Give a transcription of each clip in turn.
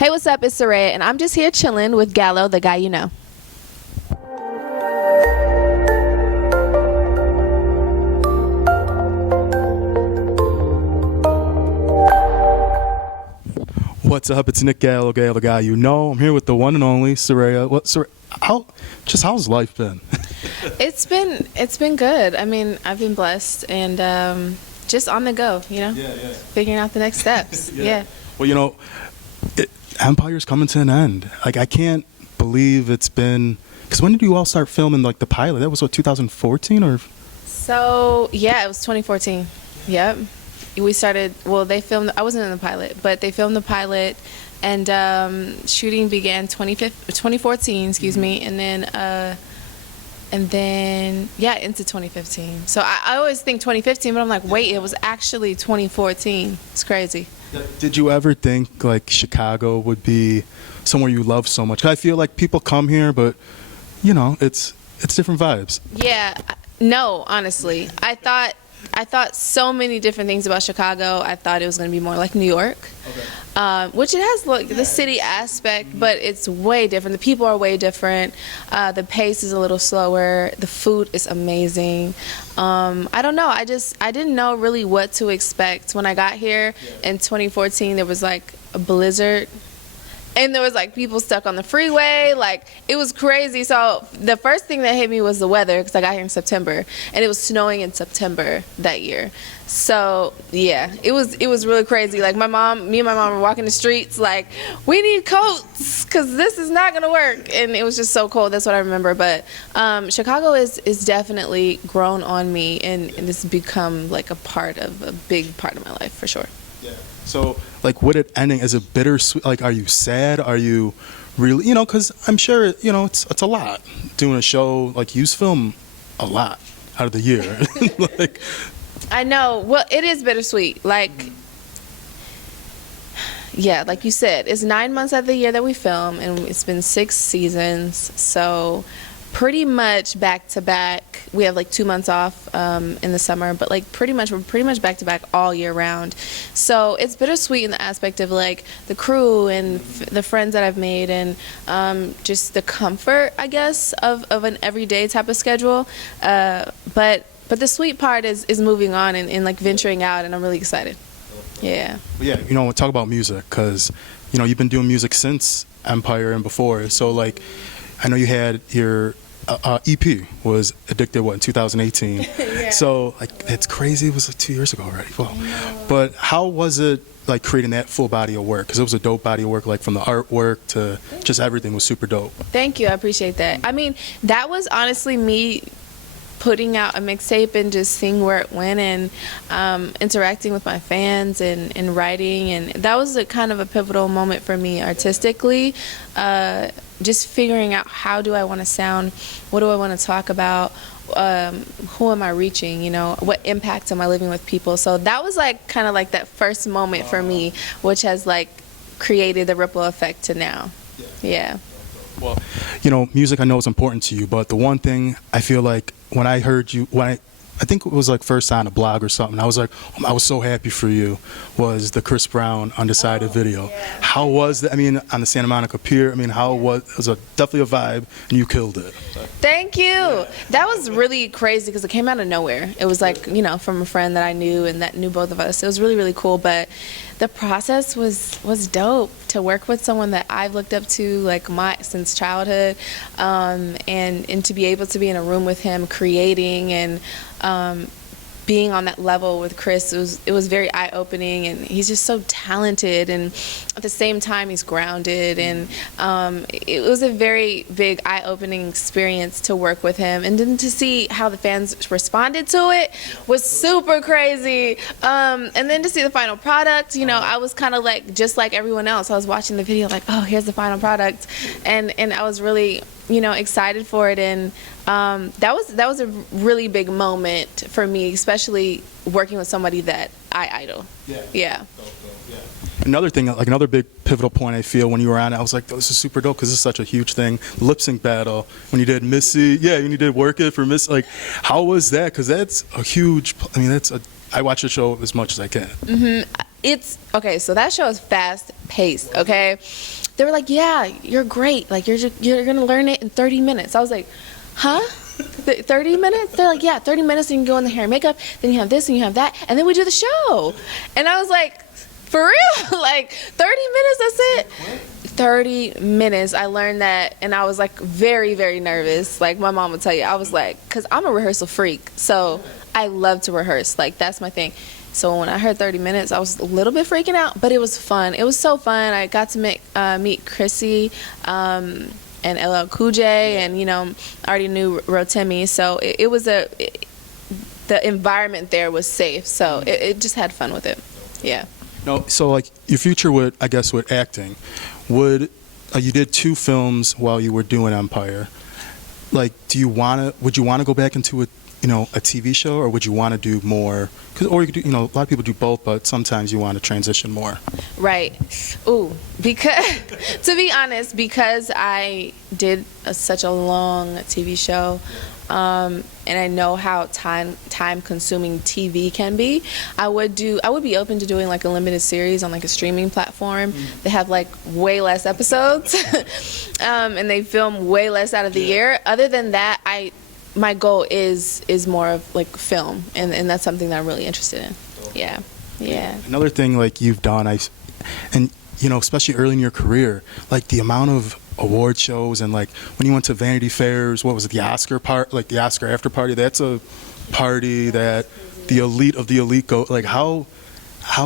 Hey, what's up? It's Serayah, and I'm just here chilling with Gallo, the guy you know. What's up? It's Nick Gallo, the guy you know. I'm here with the one and only Serayah. How's life been? It's been good. I mean, I've been blessed and just on the go, you know. Yeah. Figuring out the next steps. yeah. Well, Empire's coming to an end. Like, I can't believe it's been. Because when did you all start filming like the pilot? That was what, 2014 or? So yeah, it was 2014. Yep. We started. Well, they filmed. I wasn't in the pilot, but they filmed the pilot, and shooting began 2014. Excuse me, and then yeah, into 2015. So I always think 2015, but I'm like, wait, it was actually 2014. It's crazy. Did you ever think like Chicago would be somewhere you love so much? 'Cause I feel like people come here, but it's different vibes. Yeah. No, honestly, I thought so many different things about Chicago. I thought it was going to be more like New York, which it has like the city aspect, but it's way different. The people are way different. The pace is a little slower. The food is amazing. I don't know. I didn't know really what to expect when I got here in 2014. There was like a blizzard. And there was like people stuck on the freeway, like it was crazy. So the first thing that hit me was the weather, because I got here in September, and it was snowing in September that year. So yeah, it was really crazy. Like me and my mom were walking the streets, like we need coats because this is not gonna work, and it was just so cold. That's what I remember. But Chicago is definitely grown on me, and it's become like a big part of my life for sure. Yeah. So, like, with it ending, is it bittersweet? Like, are you sad? Are you really, because I'm sure, it's a lot doing a show. Like, you film a lot out of the year. Like, I know. Well, it is bittersweet. Like, yeah, like you said, it's 9 months out of the year that we film, and it's been 6 seasons. So, pretty much back to back. We have like 2 months off in the summer, but like we're pretty much back to back all year round. So it's bittersweet in the aspect of like the crew and the friends that I've made, and just the comfort, I guess, of an everyday type of schedule. But the sweet part is moving on and like venturing out, and I'm really excited. Yeah. Well, yeah, we'll talk about music, because you've been doing music since Empire and before. So like, I know you had your EP was Addicted, in 2018? Yeah. So like, it's crazy. It was like 2 years ago already. Well, but how was it like creating that full body of work? Because it was a dope body of work, like from the artwork to just everything was super dope. Thank you. I appreciate that. I mean, that was honestly me putting out a mixtape and just seeing where it went, and interacting with my fans and writing, and that was a kind of a pivotal moment for me artistically. Just figuring out, how do I want to sound, what do I want to talk about, who am I reaching, what impact am I leaving with people. So that was like kind of like that first moment for me, which has like created the ripple effect to now. Yeah. Well, music I know is important to you, but the one thing I feel like when I heard you, I think it was like first on a blog or something, I was like, I was so happy for you, was the Chris Brown Undecided video. Yeah. How was that? I mean, on the Santa Monica Pier, how was it? Was definitely a vibe, and you killed it. Thank you. That was really crazy because it came out of nowhere. It was like, from a friend that I knew and that knew both of us. It was really, really cool, but the process was dope to work with someone that I've looked up to like since childhood, and to be able to be in a room with him creating and being on that level with Chris, it was very eye-opening, and he's just so talented, and at the same time he's grounded, and it was a very big eye-opening experience to work with him, and then to see how the fans responded to it was super crazy, and then to see the final product, I was kind of like just like everyone else. I was watching the video like, oh, here's the final product, and I was really excited for it, and that was a really big moment for me, especially working with somebody that I idol. Yeah. Another thing, like another big pivotal point I feel when you were on it, I was like, this is super dope because this is such a huge thing. The lip sync battle, when you did Missy, when you did Work It for Miss, like, how was that? Because that's a huge, I watch the show as much as I can. it's okay. So that show is fast paced. Okay, they were like, yeah, you're great. Like you're gonna learn it in 30 minutes. I was like, huh? 30 minutes? They're like, yeah, 30 minutes, and you can go in the hair and makeup, then you have this and you have that, and then we do the show. And I was like, for real? Like 30 minutes, that's it? 30 minutes. I learned that, and I was like very, very nervous. Like my mom would tell you, I was like, because I'm a rehearsal freak, so I love to rehearse. Like that's my thing. So when I heard 30 minutes, I was a little bit freaking out, but it was fun. It was so fun. I got to meet Chrissy, and LL Cool J, and I already knew Rotimi, so the environment there was safe, so it just had fun with it. Yeah. No, so like your future with, I guess, with acting, would you did 2 films while you were doing Empire? Like, would you want to go back into a TV show, or would you want to do more? Or you could do, a lot of people do both, but sometimes you want to transition more. Right. Ooh, because to be honest, because I did such a long TV show, and I know how time consuming TV can be, I would be open to doing like a limited series on like a streaming platform. They have like way less episodes, and they film way less out of the year. Other than that, my goal is more of like film, and that's something that I'm really interested in. Yeah. Another thing like you've done, especially early in your career, like the amount of award shows, and like when you went to Vanity Fairs, what was it, the Oscar after party? That's a party that the elite of the elite go. Like how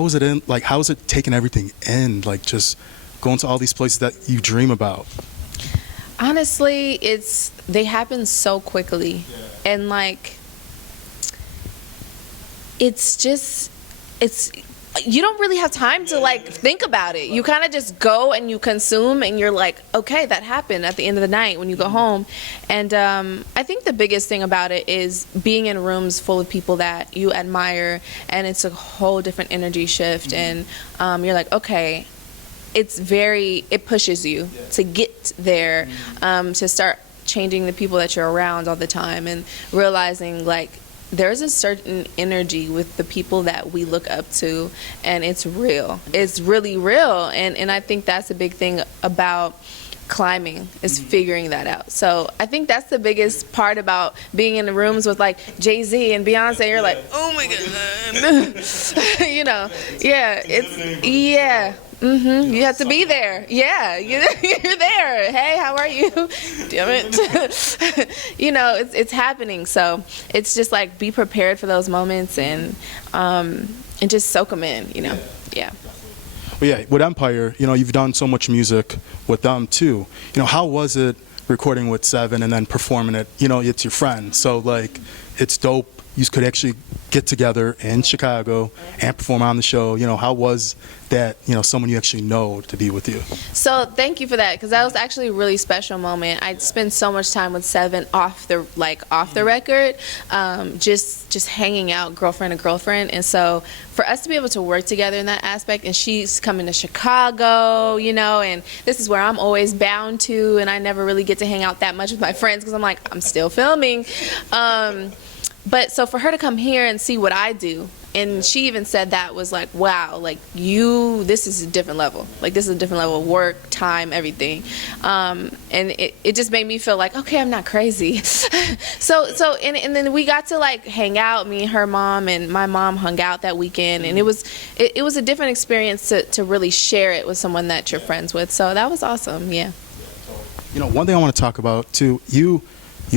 is it taking everything in? Like just going to all these places that you dream about. Honestly, they happen so quickly, and like it's you don't really have time to like think about it. You kind of just go and you consume, and you're like, okay, that happened at the end of the night when you go home. And I think the biggest thing about it is being in rooms full of people that you admire, and it's a whole different energy shift, and you're like, okay, it pushes you to get there, to start changing the people that you're around all the time, and realizing like there's a certain energy with the people that we look up to, and it's real. It's really real, and I think that's a big thing about climbing, is figuring that out. So I think that's the biggest part about being in the rooms with like Jay-Z and Beyonce. You're like, oh my god. You have to be there. Yeah, you're there. Hey, how are you? Damn it. It's happening. So it's just like be prepared for those moments, and just soak them in. Yeah. Well, yeah, with Empire, you've done so much music with them too. How was it recording with Seven and then performing it? It's your friend, so like it's dope. You could actually get together in Chicago and perform on the show. How was that, someone you actually know to be with you? So thank you for that, because that was actually a really special moment. I spent so much time with Seven off the record, just hanging out, girlfriend to girlfriend. And so for us to be able to work together in that aspect, and she's coming to Chicago, and this is where I'm always bound to, and I never really get to hang out that much with my friends because I'm like, I'm still filming. But so for her to come here and see what I do, and she even said that was like, wow, like this is a different level. Like this is a different level of work, time, everything. And it just made me feel like, okay, I'm not crazy. And then we got to like hang out, me and her mom and my mom hung out that weekend. And it was a different experience to really share it with someone that you're friends with. So that was awesome, yeah. One thing I want to talk about too, your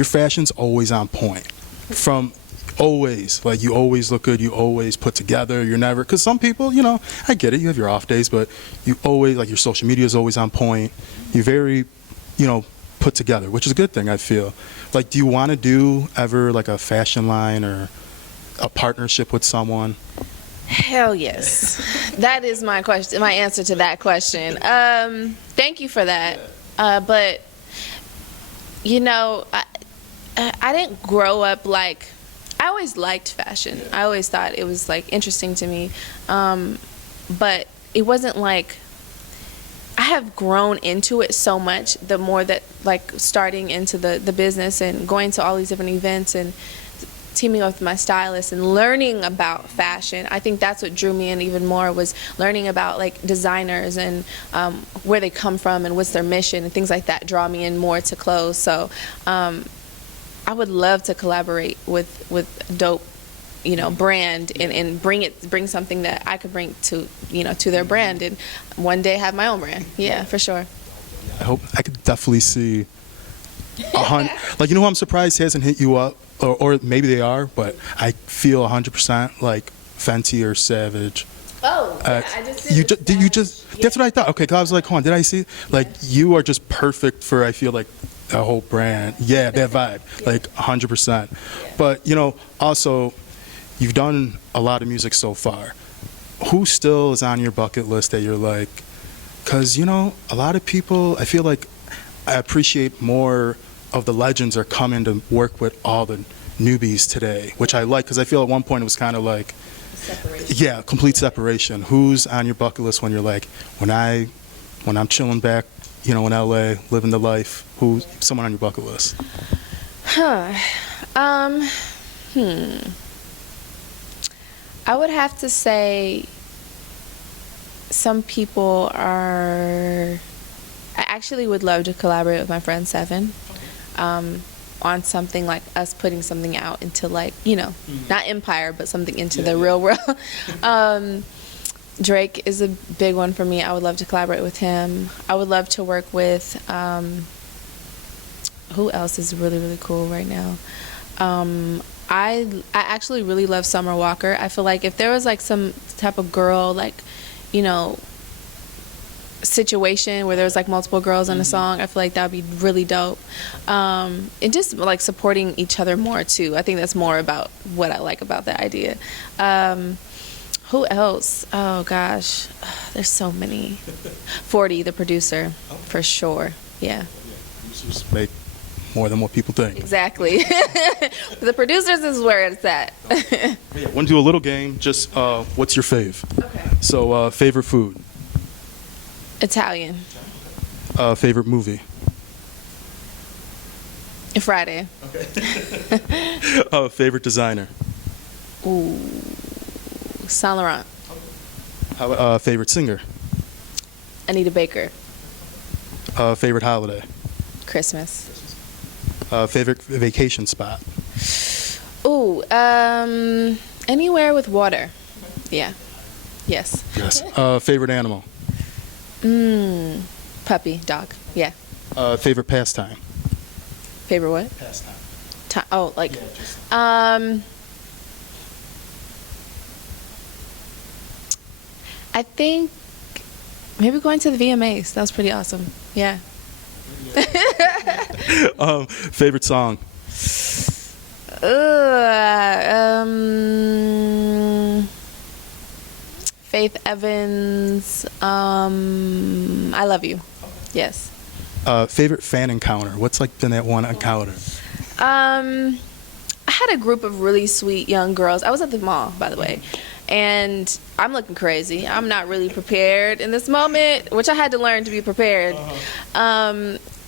fashion's always on point. From always, like you always look good, you always put together, you're never, because some people, I get it, you have your off days, but you always, like your social media is always on point, you're very, put together, which is a good thing, I feel. Like, do you want to do ever like a fashion line or a partnership with someone? Hell yes. That is my answer to that question. Thank you for that. But I didn't grow up like, I always liked fashion. I always thought it was like interesting to me. But it wasn't like, I have grown into it so much the more that like starting into the business and going to all these different events and teaming up with my stylist and learning about fashion. I think that's what drew me in even more, was learning about like designers and where they come from and what's their mission and things like that draw me in more to clothes. So I would love to collaborate with dope, brand and bring something that I could bring to, to their brand, and one day have my own brand. Yeah, for sure. I hope I could definitely see like, who I'm surprised hasn't hit you up, or maybe they are, but I feel 100% like Fenty or Savage. Oh, yeah, I just did. That's what I thought. Okay, 'cause I was like, hold on, did I see? Like, you are just perfect for, I feel like, a whole brand. Yeah, that vibe, like 100%. But, also, you've done a lot of music so far. Who still is on your bucket list that you're like, because, a lot of people, I feel like I appreciate more of the legends are coming to work with all the newbies today, which I like, because I feel at one point it was kind of like, yeah, complete separation. Who's on your bucket list when you're like, when I'm chilling back, in LA, living the life, who's someone on your bucket list? I would have to say some people are, I actually would love to collaborate with my friend Seven on something, like us putting something out into, like, not Empire, but something into the real world. Drake is a big one for me. I would love to collaborate with him. I would love to work with, who else is really, really cool right now? I actually really love Summer Walker. I feel like if there was like some type of girl, like, situation where there's like multiple girls in a song, I feel like that would be really dope. And just like supporting each other more too. I think that's more about what I like about the idea. Who else? Oh gosh, there's so many. 40, the producer, for sure. Yeah. Producers make more than what people think. Exactly. The producers is where it's at. Want to do a little game? Just what's your fave? Okay. So favorite food. Italian. Favorite movie. Friday. Okay. Favorite designer. Ooh, Saint Laurent. How about favorite singer? Anita Baker. Favorite holiday. Christmas. Favorite vacation spot. Ooh, anywhere with water. Yeah. Yes. Yes. Favorite animal. Puppy, dog. Yeah. Favorite pastime. Favorite what? Pastime. Oh, like, Yeah, just... I think maybe going to the VMAs. That was pretty awesome. Yeah. Favorite song. Faith Evans. I Love You. Yes. Favorite fan encounter. What's like been that one encounter? I had a group of really sweet young girls. I was at the mall, by the way, and I'm looking crazy. I'm not really prepared in this moment, which I had to learn to be prepared.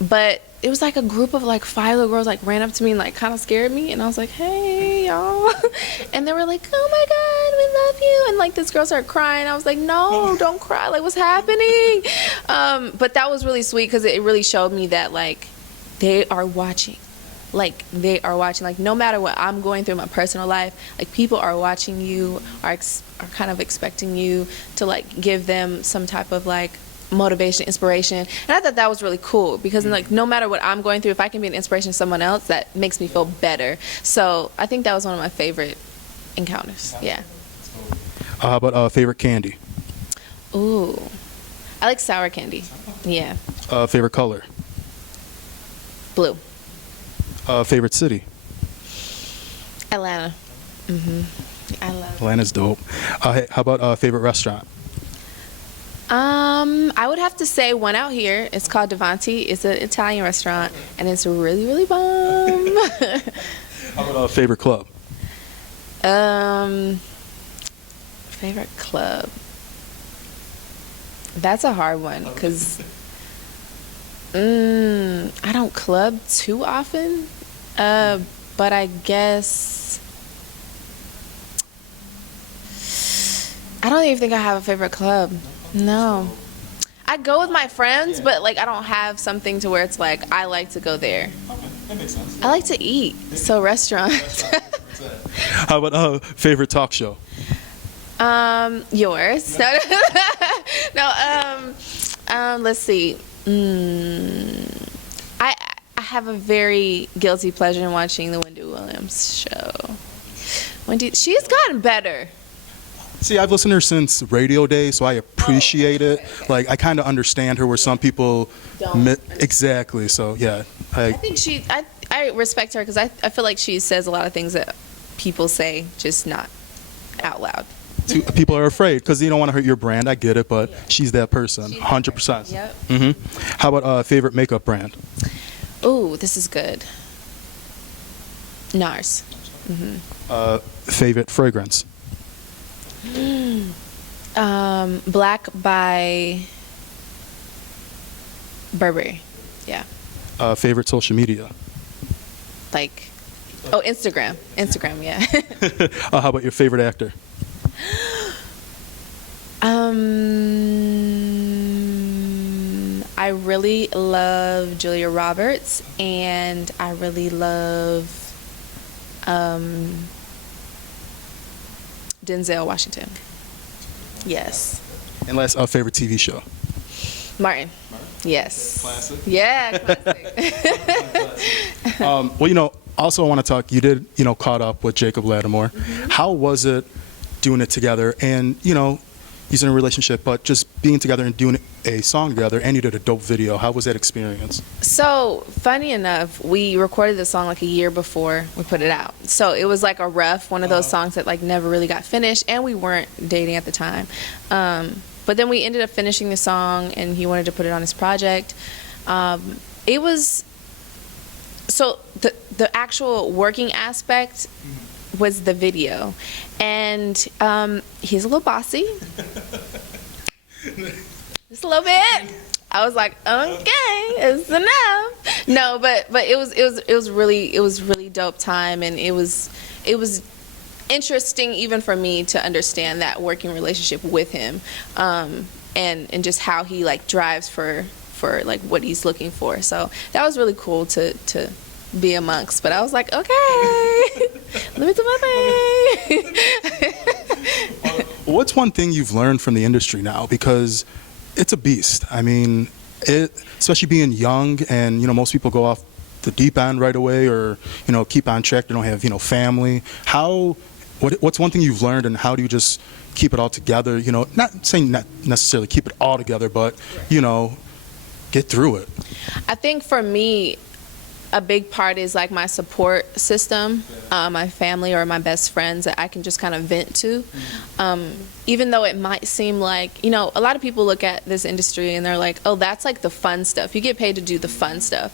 But it was like a group of like 5 little girls like ran up to me and like kind of scared me, and I was like, hey y'all, and they were like, oh my god, we love you, and like this girl started crying. I was like, no, don't cry, like what's happening? But that was really sweet because it really showed me that like they are watching. Like they are watching, like no matter what I'm going through in my personal life, like people are watching you, are kind of expecting you to like give them some type of like motivation, inspiration. And I thought that was really cool because like no matter what I'm going through, if I can be an inspiration to someone else, that makes me feel better. So I think that was one of my favorite encounters. Yeah. How about favorite candy? Ooh, I like sour candy. Yeah. Favorite color? Blue. Favorite city? Atlanta. I love Atlanta's dope. Hey, how about favorite restaurant? I would have to say one out here. It's called Davanti. It's an Italian restaurant, and it's really, really bomb. How about favorite club? Favorite club. That's a hard one because I don't club too often. But I guess I don't even think I have a favorite club. No. I go with my friends, but like I don't have something to where it's like I like to go there. Okay, that makes sense. I like to eat, so restaurants. How about favorite talk show? Yours. No, no. Let's see. I have a very guilty pleasure in watching the Wendy Williams show. She's gotten better. See, I've listened to her since radio days, so I appreciate it. Okay. Like, I kind of understand her where some people Don't. exactly. So yeah, I think I respect her because I feel like she says a lot of things that people say, just not out loud. People are afraid because you don't want to hurt your brand. I get it, but she's that person, 100%. Yep. How about favorite makeup brand? Ooh, this is good. NARS. Favorite fragrance? Black by Burberry. Yeah. Favorite social media? Like, Instagram. Instagram, yeah. How about your favorite actor? I really love Julia Roberts, and I really love Denzel Washington. Yes. And last, favorite TV show? Martin. Yes. Classic. Yeah, classic. Well, also I want to talk, you did, caught up with Jacob Lattimore. How was it doing it together and, using a relationship, but just being together and doing a song together, and you did a dope video. How was that experience? So, funny enough, we recorded the song like a year before we put it out. So it was like a rough, one of those songs that like never really got finished, and we weren't dating at the time. But then we ended up finishing the song, and he wanted to put it on his project. It was, so the actual working aspect was the video, and he's a little bossy, just a little bit. I was like, okay, it's enough. No, but it was really dope time, and it was interesting even for me to understand that working relationship with him, and just how he like drives for like what he's looking for. So that was really cool to be amongst. But I was like, okay, let me do my thing. What's one thing you've learned from the industry now? Because it's a beast. I mean, especially being young, and most people go off the deep end right away, or keep on track. They don't have family. What's one thing you've learned, and how do you just keep it all together? Not saying not necessarily keep it all together, but get through it. I think for me, a big part is like my support system, my family or my best friends that I can just kind of vent to. Even though it might seem like, a lot of people look at this industry and they're like, oh, that's like the fun stuff. You get paid to do the fun stuff,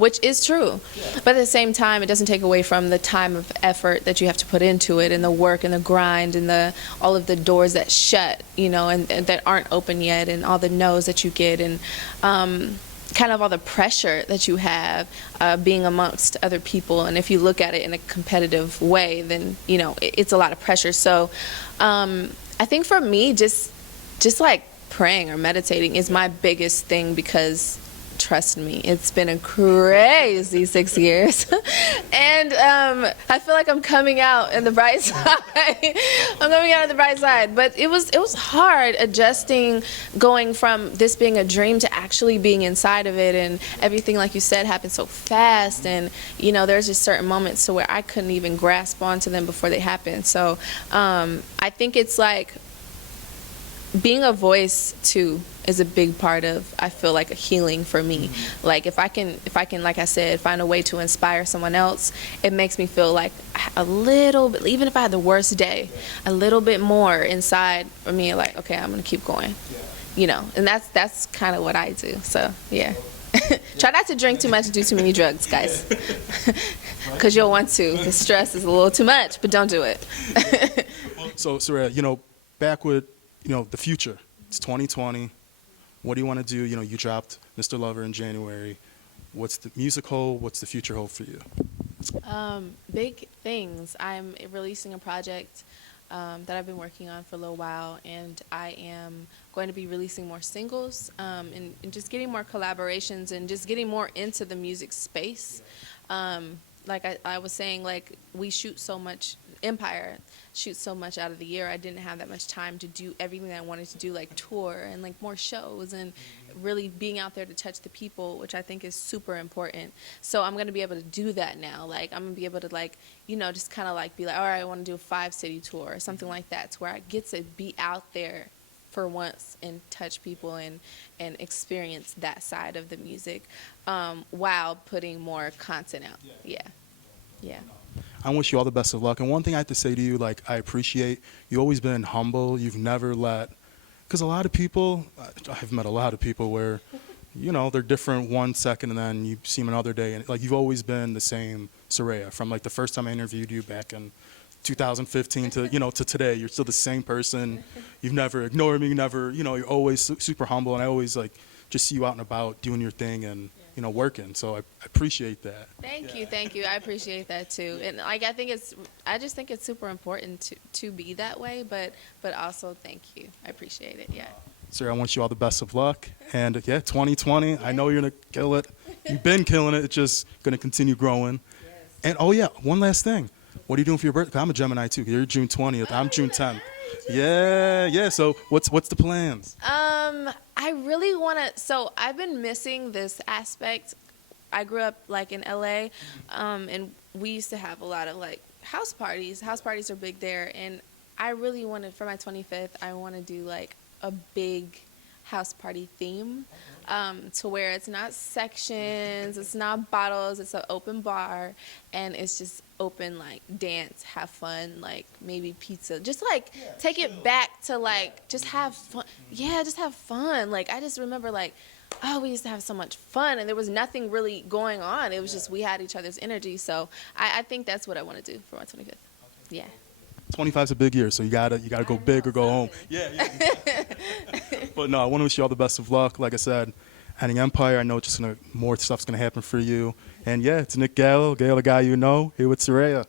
which is true. But at the same time, it doesn't take away from the time of effort that you have to put into it, and the work and the grind, and all of the doors that shut, and that aren't open yet, and all the no's that you get, and kind of all the pressure that you have being amongst other people. And if you look at it in a competitive way, then it's a lot of pressure. So I think for me, just like praying or meditating is my biggest thing, because trust me, it's been a crazy 6 years. And I feel like I'm coming out in the bright side. I'm coming out on the bright side. But it was hard adjusting, going from this being a dream to actually being inside of it, and everything, like you said, happened so fast. And there's just certain moments to where I couldn't even grasp onto them before they happened. So I think it's like being a voice too is a big part of, I feel like, a healing for me. Like if I can, like I said, find a way to inspire someone else, it makes me feel like a little bit, even if I had the worst day, a little bit more inside for me, like, okay, I'm gonna keep going. And that's kind of what I do. So yeah. Try not to drink too much, do too many drugs, guys, because you'll want to. The stress is a little too much, but don't do it. So Serayah, back with the future. It's 2020. What do you want to do? You dropped Mr. Lover in January. What's the music hold? What's the future hold for you? Big things. I'm releasing a project that I've been working on for a little while, and I am going to be releasing more singles, and just getting more collaborations and just getting more into the music space. Like I was saying, like we shoot so much, Empire shoots so much out of the year. I didn't have that much time to do everything that I wanted to do, like tour and like more shows and really being out there to touch the people, which I think is super important. So I'm going to be able to do that now. Like I'm going to be able to like, you know, just kind of like be like, all right, I want to do a 5-city tour or something like that, to where I get to be out there for once and touch people and experience that side of the music, while putting more content out. Yeah. I wish you all the best of luck. And one thing I have to say to you, like, I appreciate you always been humble. You've never let, because a lot of people, I've met a lot of people where, you know, they're different one second and then you see them another day. And like, you've always been the same Serayah from like the first time I interviewed you back in 2015 to, you know, to today. You're still the same person. You've never ignored me. You never, you know, you're always super humble. And I always like just see you out and about doing your thing and, you know, working. So I appreciate that. Thank you. I appreciate that too. And like I just think it's super important to be that way, but also thank you. I appreciate it. Yeah. Sir, I want you all the best of luck. And yeah, 2020, I know you're going to kill it. You've been killing it. It's just going to continue growing. Yes. And oh yeah, one last thing. What are you doing for your birthday? I'm a Gemini too. You're June 20th. I'm June 10th. Yeah. So what's the plans? I really want to. So I've been missing this aspect. I grew up like in LA, and we used to have a lot of like house parties. House parties are big there, and I really wanted for my 25th. I want to do like a big house party theme, to where it's not sections, it's not bottles, it's an open bar, and it's just open, like dance, have fun, like maybe pizza, just like take it back to like just have fun. Yeah, just have fun. Like I just remember like, oh, we used to have so much fun, and there was nothing really going on. It was just we had each other's energy. So I think that's what I want to do for my 25th. Yeah. 25's a big year, so you gotta go big or go home. Yeah. But no, I want to wish you all the best of luck. Like I said, heading Empire, I know more stuff's gonna happen for you. And yeah, it's Nick Gallo, Gallo the guy you know, here with Serayah.